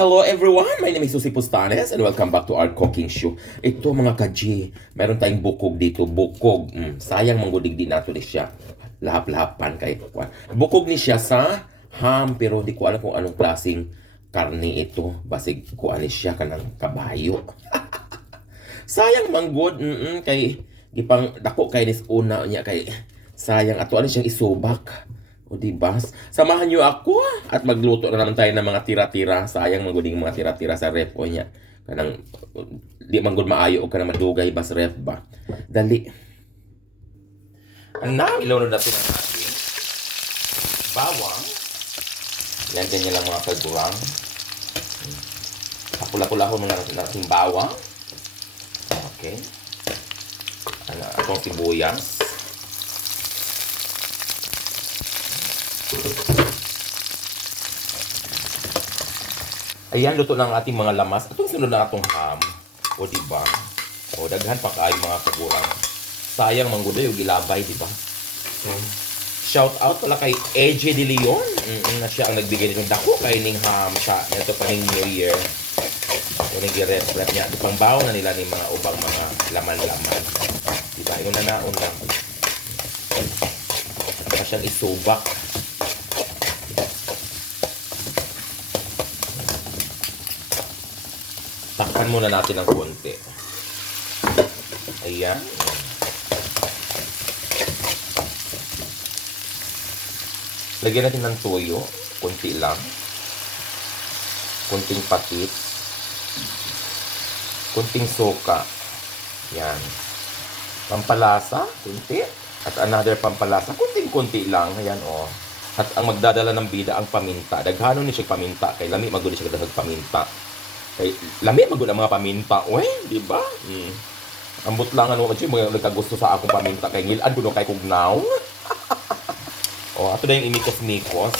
Hello everyone! My name is Susie Pustanes and welcome back to our cooking show. Ito mga kaji, meron tayong bukog dito. Bukog. Sayang manggudig din nato ni siya. Lahap-lahapan kay kuan. Bukog ni siya sa ham pero di ko alam kung anong klaseng karne ito. Basig kuan ni siya kanang kabayo. Sayang manggod kay gipang dako kay nis una niya kay sayang ato ani siyang isubak. O diba? Samahan niyo ako at magluto na naman tayo ng mga tira-tira. Sayang maguding mga tira-tira sa ref o niya. Kanang di manggod maayo o kanang madugay ba sa ref ba. Dali. Now, ilunod natin ang ating bawang. Lagyan niya lang mga kagurang. Kapula-pulahon muna natin ang ating bawang. Okay. Atong sibuyas. Ayan, luto ng ating mga lamas. Itong sunod na atong ham. O diba? O daghan pa kayo mga kagurang. Sayang mangguday o gilabay, diba? So, shout out pala kay AJ De Leon. Na siya ang nagbigay nitong dako kay ning ham siya. Ito pa ning New Year. Ito ning girep-rep niya. Ipang bawo na nila ni mga ubang mga laman-laman. Diba? Yung nanaon lang. Pa siyang isubak. Takpan muna natin ng konti. Ayan. Lagyan natin ng toyo. Konti lang. Konting patit. Konting soka. Yan. Pampalasa. Konti. At another pampalasa. Konting-konti lang. Ayan o. At ang magdadala ng bida ang paminta. Daghanon ni siya paminta. Kay lami maguli siya dahag paminta. Kay lami magud ang mga paminta, oy, di ba? Ambot lang ano kasi mga nagkagusto sa akong paminta kay ngilan kuno kay kugnaw. Oh, ato na yung imikos-mikos.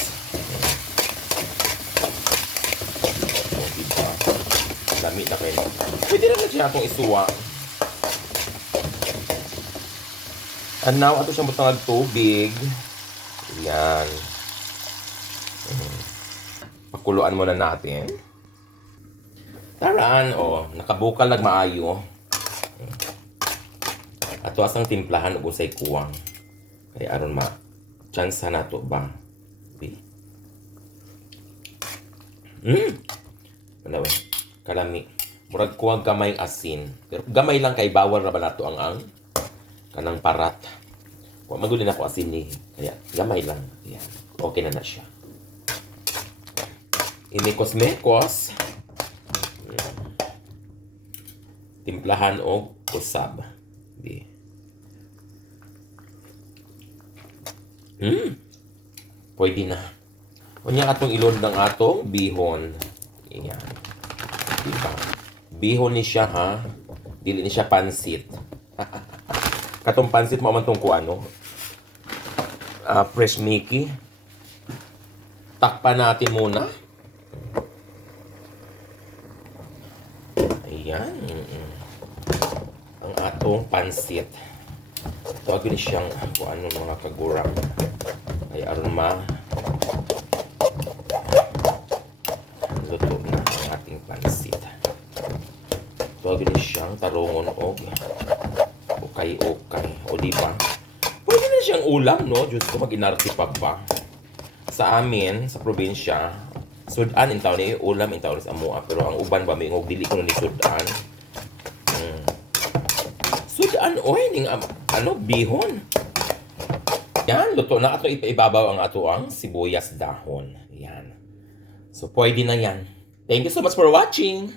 Oh, di ba? Lami na kayo. Pwede na siya atong isuwa. And now, ato siyang butang tubig. Yan. Pakuluan muna natin. Taraan, nakabukal lang maayo. Ato asang timplahan ug usay kuwang. Kay aron chance na to ba. Ano ba? Kalami. Murag kuwang kamay asin. Pero gamay lang kay bawal ra ba nato ang kanang parat. Wa maguli na ko asin ni. Kaya gamay lang. Yan. Okay na siya. Imikos-mekos. Timplahan o usab. Di. Pwede na. Kunya atong ilod ng atong bihon. Ayan. Diba? Bihon ni siya ha. Dili ni siya pansit. Katong pansit mo man tong kuano. Fresh Mickey. Takpan natin muna. Ayan. Ang atong pansit. Tawagin siyang kung ano mga kagurang. Ay aron luto na ang ating pansit. Tawagin siyang tarungon o ukay-ukay. O diba? Pwede na siyang ulam, no? Diyos ko, mag-inarti pa ba? Sa amin, sa probinsya, sudan in taon ni ulam in taon sa amua, pero ang uban ba may dili ko ni sudan. Sudan oy ning bihon. Yan, luto na ato ibabaw ang ato ang sibuyas dahon. Yan. So pwede na yan. Thank you so much for watching.